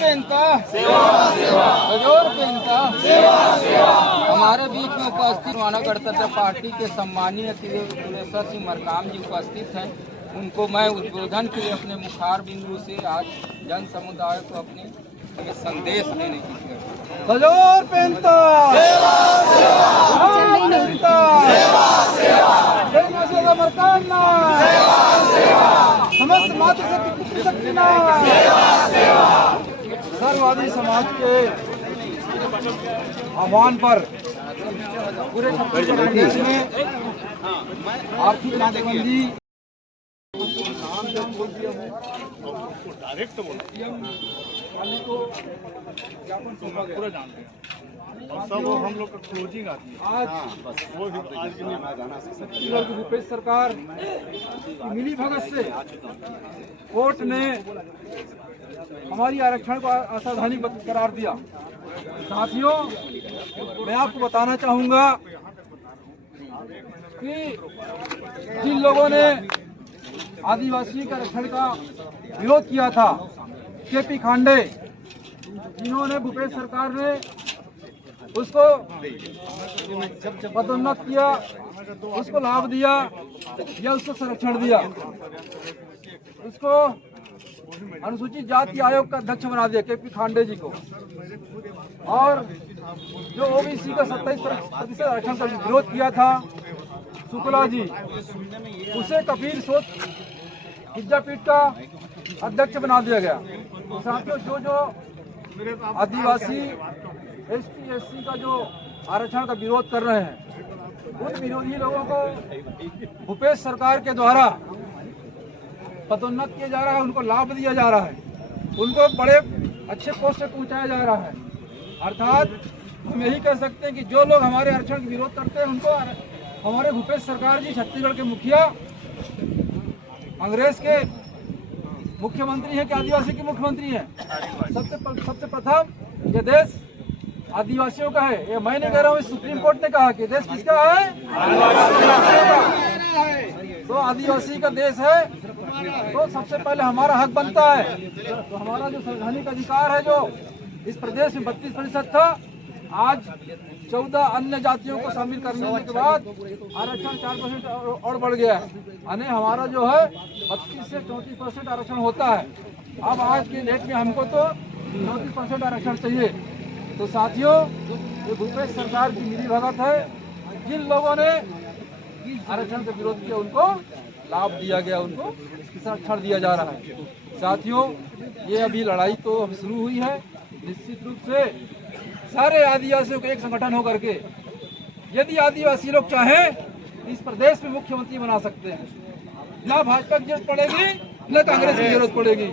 पेंता सजोर पेंता हमारे बीच में उपस्थित मानव गणतंत्र पार्टी के सम्मानीय सुरेश्वर सिंह मरकाम जी उपस्थित हैं। उनको मैं उद्बोधन के लिए अपने मुखार बिंदु से आज जन समुदाय को अपने संदेश देने की सजोर पेंता समस्त मातृशक्ति सर्ववादी समाज के आह्वान पर पूरे प्रदेश में आर्थिक नाकेबंदी डायरेक्ट पूरा जानते हैं और सब वो हम लोग का क्लोजिंग आती है आज वो आज छत्तीसगढ़ की भूपेश सरकार मिली भगत से कोर्ट ने हमारी आरक्षण को असंवैधानिक करार दिया। साथियों, मैं आपको बताना चाहूंगा कि जिन लोगों ने आदिवासी के आरक्षण का विरोध किया था, केपी खांडे, जिन्होंने भूपेश सरकार ने उसको पदोन्नत किया, उसको लाभ दिया या उसको संरक्षण दिया, उसको अनुसूचित जाति आयोग का अध्यक्ष बना दिया केपी खांडे जी को, और जो ओबीसी का 27% आरक्षण का विरोध किया था शुक्ला जी, उसे कपिल सोत विद्यापीठ का अध्यक्ष बना दिया गया। तो साथियों, जो आदिवासी एसटी एससी का जो आरक्षण का विरोध कर रहे हैं, उन विरोधी लोगों को भूपेश सरकार के द्वारा पदोन्नत किया जा रहा है, उनको लाभ दिया जा रहा है, उनको बड़े अच्छे पोस्ट पे पहुंचाया जा रहा है। अर्थात हम यही कह सकते हैं कि जो लोग हमारे आरक्षण का विरोध करते हैं, उनको हमारे भूपेश सरकार जी छत्तीसगढ़ के मुखिया, कांग्रेस के मुख्यमंत्री हैं कि आदिवासी के मुख्यमंत्री हैं। सबसे प्रथम ये देश आदिवासियों का है। ये मैं नहीं कह रहा हूँ, सुप्रीम कोर्ट ने कहा कि देश किसका है, तो आदिवासी का देश है, तो सबसे पहले हमारा हक बनता है। तो हमारा जो संवैधानिक अधिकार है, जो इस प्रदेश में 32% था, आज 14 अन्य जातियों को शामिल करने के बाद आरक्षण 4% और बढ़ गया है। यानी हमारा जो है 32 से 34% आरक्षण होता है। अब आज के डेट में हमको तो 34% आरक्षण चाहिए। तो साथियों, ये भूपेश सरकार की मिली भगत है। जिन लोगों ने आरक्षण का विरोध किया, उनको लाभ दिया गया, उनको संरक्षण दिया जा रहा है। साथियों, ये अभी लड़ाई तो अभी शुरू हुई है। निश्चित रूप से सारे आदिवासियों को एक संगठन होकर के, यदि आदिवासी लोग चाहें, इस प्रदेश में मुख्यमंत्री बना सकते हैं। ना भाजपा की जरूरत पड़ेगी, न कांग्रेस की जरूरत पड़ेगी।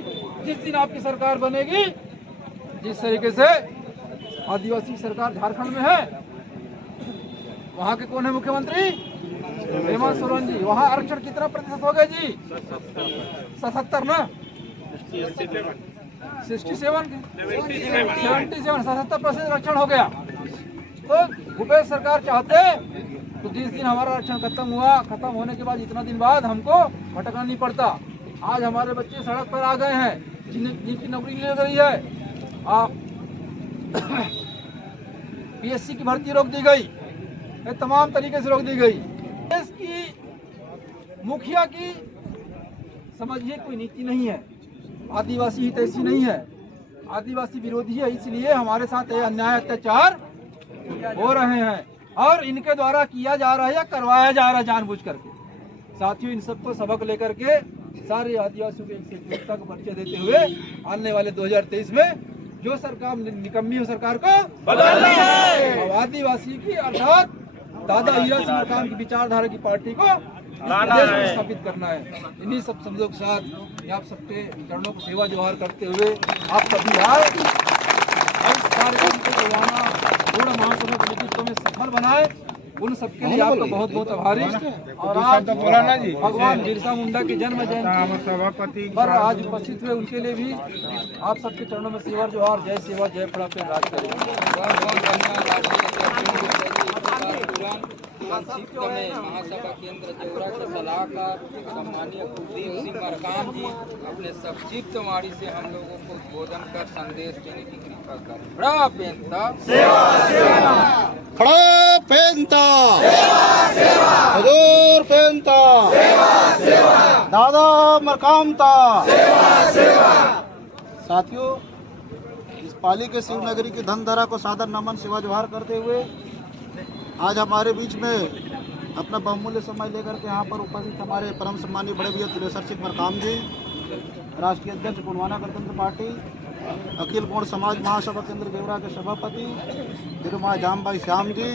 जिस दिन आपकी सरकार बनेगी, जिस तरीके से आदिवासी सरकार झारखंड में है, वहाँ के कौन है मुख्यमंत्री? हेमंत सोरेन जी। वहाँ आरक्षण कितना प्रतिशत हो गए जी? 77 ना, 77% आरक्षण हो गया। तो भूपेश सरकार चाहते तो जिस दिन हमारा आरक्षण खत्म होने के बाद, इतना दिन बाद हमको भटकना नहीं पड़ता। आज हमारे बच्चे सड़क पर आ गए हैं, जिनकी नौकरी मिल गई है। पीएससी की भर्ती रोक दी गई, तमाम तरीके से रोक दी गई। देश की मुखिया की समझिए कोई नीति नहीं है, आदिवासी हितैषी नहीं है, आदिवासी विरोधी है। इसलिए हमारे साथ ये अन्याय अत्याचार हो रहे हैं और इनके द्वारा किया जा रहा है या करवाया जा रहा है जानबूझ करके। साथियों, इन सबको सबक लेकर के सारे आदिवासियों को एकजुटता का परिचय देते हुए आने वाले 2023 में जो सरकार निकम्मी हो, सरकार को बदलना है। आदिवासी की अर्थात दादा हीरा सिंह मरकाम की विचारधारा की पार्टी को स्थापित करना है। इन्हीं सब शब्दों के साथ आप सबके चरणों को सेवा जोहार करते हुए आप सभी आए इस कार्यक्रम को बुलाना, पूर्ण महासभा के नेतृत्व में सफल बनाए, उन सबके लिए आपका बहुत बहुत आभारी। और आज भगवान बिरसा मुंडा की जन्म जयंती पर आज उपस्थित हुए उनके लिए भी आप सबके चरणों में सेवा जोहार। जय सेवा, जय बड़ा पे राज करें। संक्षिप्त में महासभा केंद्र जेवरा के सलाहकार सम्मानीय कुलदीप सिंह मरकाम जी अपने संक्षिप्त वाणी से हम लोगों को उद्बोधन कर संदेश देने की कृपा करें। बड़ा पेंता खड़ा पेंता हजूर पेंता दादा मरकामता। साथियों, इस पाली के शिवनगरी की धनधारा को सादर नमन सेवा जोहार करते हुए आज हमारे बीच में अपना बहुमूल्य समय लेकर के यहाँ पर उपस्थित हमारे परम सम्मानीय बड़े भैया तिलेश्वर सिंह मरकाम जी, राष्ट्रीय अध्यक्ष गोंडवाना गणतंत्र पार्टी, अखिल गौड़ समाज महासभा केंद्र जेवरा के सभापति तिरुमाई जामबाई श्याम जी,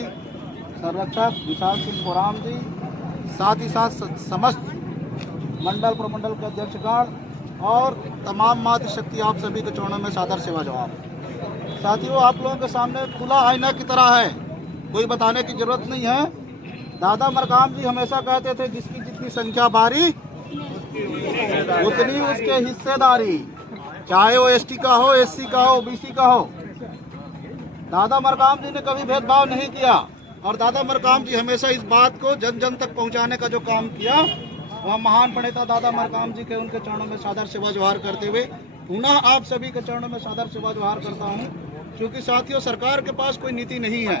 संरक्षक विशाल सिंह कोराम जी, साथ ही साथ समस्त मंडल प्रमंडल के अध्यक्षगण और तमाम मातृशक्ति आप सभी के चरणों में सादर सेवा जवाब। साथियों, आप लोगों के सामने खुला आईना की तरह है, कोई बताने की जरूरत नहीं है। दादा मरकाम जी हमेशा कहते थे जिसकी जितनी संख्या भारी उतनी उसके हिस्सेदारी, चाहे वो एसटी का हो, एससी का हो, ओबीसी का हो। दादा मरकाम जी ने कभी भेदभाव नहीं किया और दादा मरकाम जी हमेशा इस बात को जन जन तक पहुंचाने का जो काम किया वह महान प्रणेता दादा मरकाम जी के उनके चरणों में सादर सेवा जोहार करते हुए पुनः आप सभी के चरणों में सादर सेवा जोहार करता हूं। क्योंकि साथियों, सरकार के पास कोई नीति नहीं है।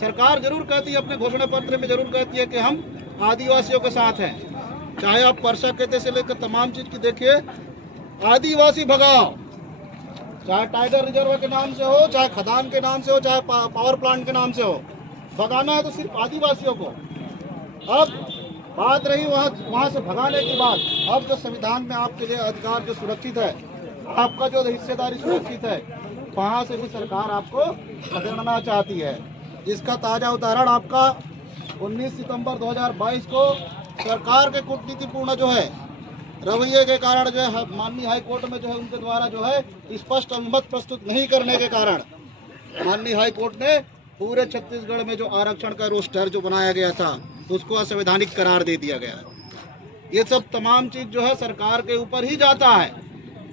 सरकार जरूर कहती है, अपने घोषणा पत्र में जरूर कहती है कि हम आदिवासियों के साथ हैं। चाहे आप परसा कहते से लेकर तमाम चीज की देखिए, आदिवासी भगाओ, चाहे टाइगर रिजर्व के नाम से हो, चाहे खदान के नाम से हो, चाहे पावर प्लांट के नाम से हो, भगाना है तो सिर्फ आदिवासियों को। अब बात रही वहाँ से भगाने की बात, अब जो संविधान में आपके लिए अधिकार जो सुरक्षित है, आपका जो हिस्सेदारी सुरक्षित है, वहाँ से भी सरकार आपको खदेड़ना चाहती है। जिसका ताज़ा उदाहरण आपका 19 सितंबर 2022 को सरकार के कूटनीतिपूर्ण जो है रवैये के कारण जो है माननीय हाई कोर्ट में जो है उनके द्वारा जो है स्पष्ट अनुमत प्रस्तुत नहीं करने के कारण माननीय हाई कोर्ट ने पूरे छत्तीसगढ़ में जो आरक्षण का रोस्टर जो बनाया गया था उसको असंवैधानिक करार दे दिया गया। ये सब तमाम चीज जो है सरकार के ऊपर ही जाता है,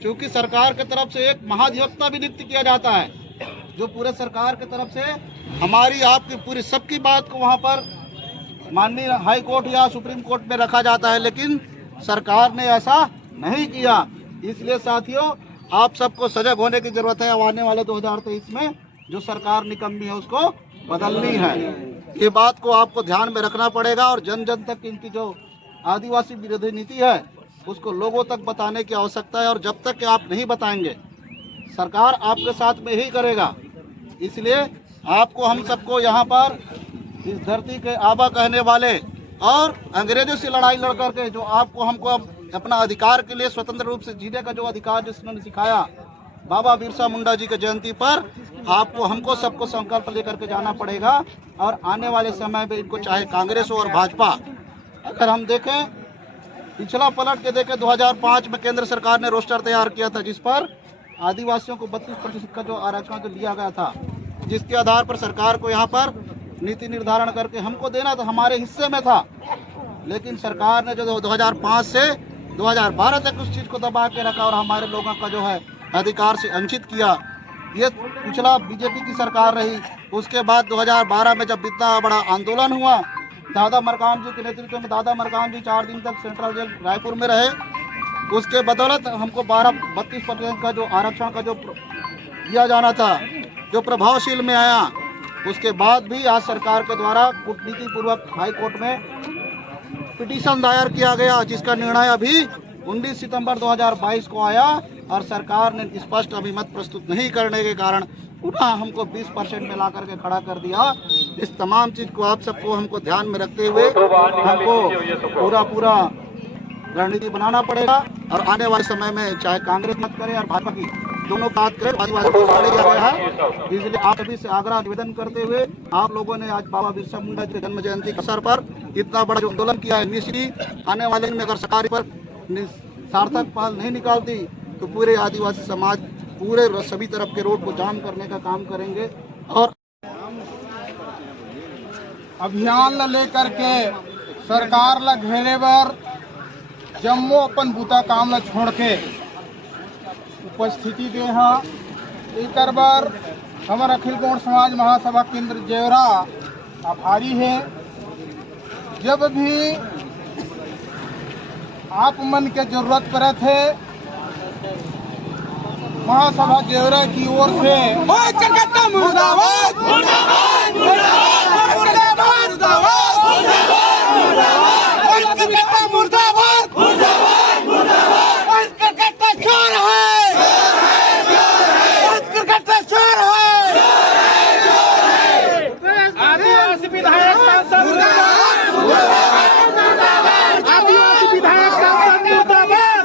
क्योंकि सरकार के तरफ से एक महाधिवक्ता भी नियुक्त किया जाता है जो पूरे सरकार के तरफ से हमारी आपकी पूरी सबकी बात को वहाँ पर माननीय हाई कोर्ट या सुप्रीम कोर्ट में रखा जाता है, लेकिन सरकार ने ऐसा नहीं किया। इसलिए साथियों, आप सबको सजग होने की जरूरत है। आने वाले 2023 में जो सरकार निकम्मी है उसको बदलनी है। ये बात को आपको ध्यान में रखना पड़ेगा और जन जन तक इनकी जो आदिवासी विरोधी नीति है उसको लोगों तक बताने की आवश्यकता है। और जब तक कि आप नहीं बताएंगे, सरकार आपके साथ में ही करेगा। इसलिए आपको हम सबको यहाँ पर इस धरती के आबा कहने वाले और अंग्रेजों से लड़ाई लड़ करके जो आपको हमको अपना अधिकार के लिए स्वतंत्र रूप से जीने का जो अधिकार जिसने सिखाया, बाबा बिरसा मुंडा जी के जयंती पर आपको हमको सबको संकल्प लेकर के जाना पड़ेगा। और आने वाले समय में इनको चाहे कांग्रेस हो और भाजपा, अगर हम देखें पिछला पलट के देखें 2005 में केंद्र सरकार ने रोस्टर तैयार किया था जिस पर आदिवासियों को 32% का जो आरक्षण जो दिया गया था, जिसके आधार पर सरकार को यहाँ पर नीति निर्धारण करके हमको देना था, हमारे हिस्से में था। लेकिन सरकार ने जो 2005 से 2012 तक उस चीज़ को दबा के रखा और हमारे लोगों का जो है अधिकार से वंचित किया। ये पिछला बीजेपी की सरकार रही। उसके बाद 2012 में जब इतना बड़ा आंदोलन हुआ, दादा मरकाम जी के नेतृत्व में दादा मरकाम जी 4 दिन तक सेंट्रल जेल रायपुर में रहे। उसके बदौलत हमको 32% का जो आरक्षण का जो दिया जाना था जो प्रभावशील में आया। उसके बाद भी आज सरकार के द्वारा कूटनीति पूर्वक हाई कोर्ट में पिटीशन दायर किया गया, जिसका निर्णय अभी 19 सितंबर 2022 को आया और सरकार ने स्पष्ट अभिमत प्रस्तुत नहीं करने के कारण पुनः हमको 20% में ला करके खड़ा कर दिया। इस तमाम चीज को आप सबको हमको ध्यान में रखते हुए हमको पूरा रणनीति बनाना पड़ेगा। और आने वाले समय में चाहे कांग्रेस मत करे और भाजपा की दोनों बात करें, आदिवासी को दिया गया है। इसलिए आप सभी से आग्रह निवेदन करते हुए आप लोगों ने आज बाबा बिरसा मुंडा जी के जन्म जयंती के अवसर पर इतना बड़ा जो आंदोलन किया है, निश्चित आने वाले दिन में अगर सरकार पर सार्थक पहल नहीं निकालती तो पूरे आदिवासी समाज पूरे सभी तरफ के रोड को जाम करने का काम करेंगे। और अभियान ला लेकर के सरकार ला घेरे बर जम्मो अपन बूता काम ला छोड़ के उपस्थिति दे हा। एकर बर हमर अखिल गौड़ समाज महासभा केंद्र जेवरा आभारी है। जब भी आप मन के जरूरत पड़े थे, महासभा जेवरा की ओर से कलकत्ता मुर्दाबाद मुर्दाबाद मुर्दाबाद मुर्दाबाद कलकत्ता मुर्दाबाद मुर्दाबाद मुर्दाबाद कलकत्ता चोर है, कलकत्ता चोर है। आदिवासी विधायक सांसद मुर्दाबाद, आदिवासी विधायक सांसद मुर्दाबाद,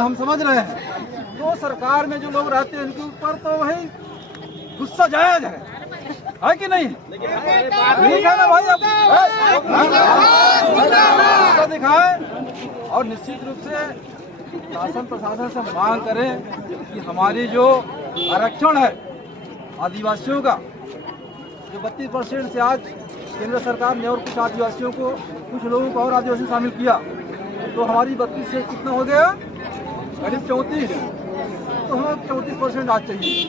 हम समझ रहे हैं। तो सरकार में जो लोग रहते हैं उनके ऊपर तो वही गुस्सा जायज है कि नहीं? ठीक है ना भाई? अब गुस्सा दिखाए और निश्चित रूप से शासन प्रशासन से मांग करें कि हमारी जो आरक्षण है आदिवासियों का, जो 32% से आज केंद्र सरकार ने और कुछ आदिवासियों को, कुछ लोगों को और आदिवासी शामिल किया, तो हमारी 32 से कितना हो गया? करीब 34। तो हमें 34% आज चाहिए।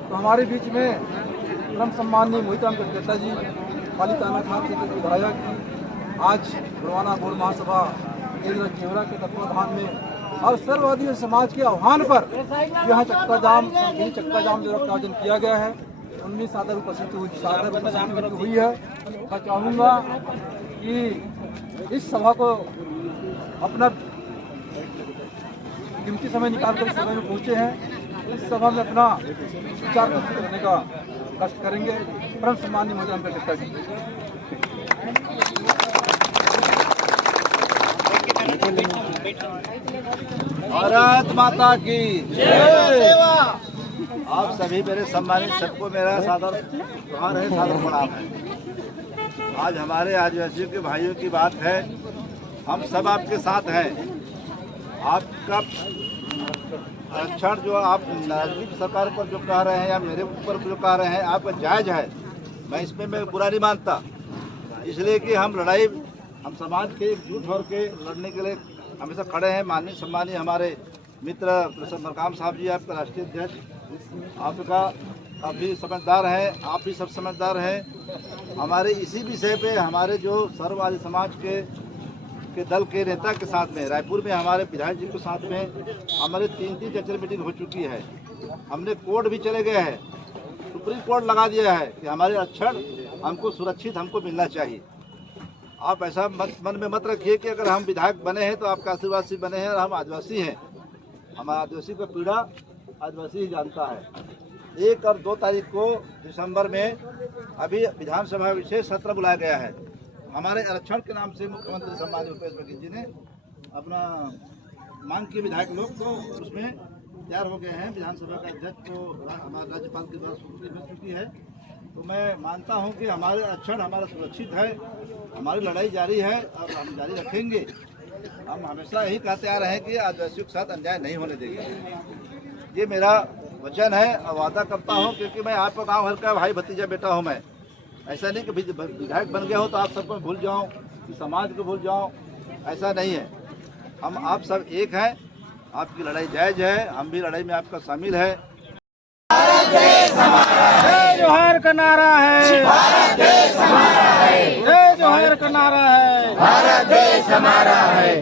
तो हमारे बीच में परम सम्माननीय मोहितराम कटकट्टा जी, पाली तानाघाट के विधायक, आज बड़वाना गौड़ महासभा केंद्र जेवरा के तत्वाधान में और सर्व आदिवासी समाज के आह्वान पर यहाँ चक्का जाम जो का आयोजन किया गया है। उनमें सादर उपस्थित हुई है। मैं चाहूँगा कि इस सभा को अपना कीमती समय निकालकर इस सभा में पहुँचे हैं, इस सभा में अपना विचार प्रस्तुत करने का कष्ट करेंगे। परम सम्माननीय मोहितराम कटकट्टा जी। भारत माता की जय। आप सभी मेरे सम्मानित, सबको मेरा सादर प्रणाम है, सादर प्रणाम है। आज हमारे आदिवासियों के भाइयों की बात है, हम सब आपके साथ हैं। आपका आरक्षण जो आप राजनीतिक सरकार पर जो कह रहे हैं या मेरे ऊपर जो कह रहे हैं, आपका जायज है, मैं इसमें बुरा नहीं मानता। इसलिए कि हम समाज के एकजुट होकर के लड़ने के लिए हमेशा खड़े हैं। माननीय सम्मानीय हमारे मित्र प्रोफेसर मरकाम साहब जी, आपका राष्ट्रीय अध्यक्ष, आपका काफ़ी समझदार है, आप भी सब समझदार हैं। हमारे इसी विषय पे हमारे जो सर्ववादी समाज के दल के नेता के साथ में रायपुर में हमारे विधायक जी के साथ में हमारे 3 चर्चा मीटिंग हो चुकी है। हमने कोर्ट भी चले गए हैं, सुप्रीम कोर्ट लगा दिया है कि हमारे आरक्षण हमको सुरक्षित हमको मिलना चाहिए। आप ऐसा मन में मत रखिए कि अगर हम विधायक बने हैं तो आपका आशीर्वाद से बने हैं, और हम आदिवासी हैं। हमारा आदिवासी का पीड़ा आदिवासी ही जानता है। 1 और 2 तारीख को दिसंबर में अभी विधानसभा विशेष सत्र बुलाया गया है। हमारे आरक्षण के नाम से मुख्यमंत्री सम्माननीय भूपेश बघेल जी ने अपना मांग किए विधायक लोग, तो उसमें तैयार हो गए हैं। विधानसभा का अध्यक्ष को हमारे राज्यपाल की द्वारा स्वीकृति मिल चुकी है। तो मैं मानता हूं कि हमारे आरक्षण हमारा सुरक्षित है, हमारी लड़ाई जारी है और हम जारी रखेंगे। हम हमेशा यही कहते आ रहे हैं कि आदिवासियों के साथ अन्याय नहीं होने देंगे। ये मेरा वचन है और वादा करता हूं, क्योंकि मैं आपका गाँव भर का भाई भतीजा बेटा हूं। मैं ऐसा नहीं कि विधायक बन गया हो तो आप सबको भूल जाऊं, कि समाज को भूल जाऊं, ऐसा नहीं है। हम आप सब एक हैं, आपकी लड़ाई जायज है, हम भी लड़ाई में आपका शामिल है। जय जोहार का नारा है, भारत देश हमारा है। जय जोहार का नारा है, भारत देश हमारा है।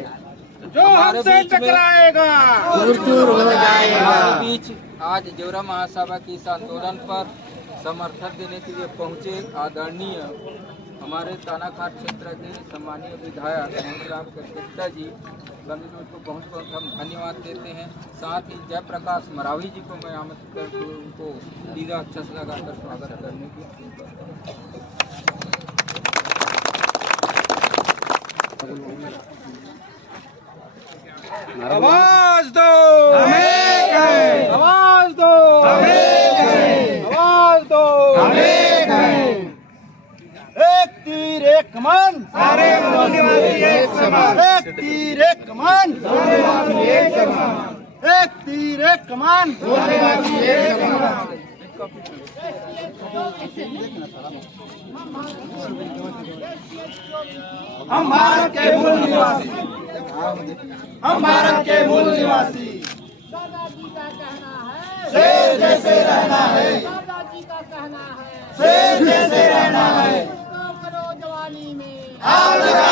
जो हमसे टकराएगा चूर हो जाएगा। हमारे बीच आज जेवरा महासभा की इस आंदोलन पर समर्थन देने के लिए पहुंचे आदरणीय हमारे तानाघाट क्षेत्र के सम्मानीय विधायक मोहितराम कटकट्टा जी, को बहुत हम धन्यवाद देते हैं। साथ ही जयप्रकाश मरावी जी को मैं आमंत्रित करके उनको दीदा अक्षस लगाकर स्वागत करने की आवाज दो, आवाज दो, आवाज दो। एक तीर एक कमान, सारे आदिवासी एक समान। एक तीर एक कमान, सारे आदिवासी एक समान। एक तीर एक कमान, सारे आदिवासी एक समान। हम भारत के मूल निवासी, हम भारत के मूल निवासी। शेर जैसे रहना है, दादाजी का कहना है, शेर जैसे रहना है, तो करो जवानी में आग लगा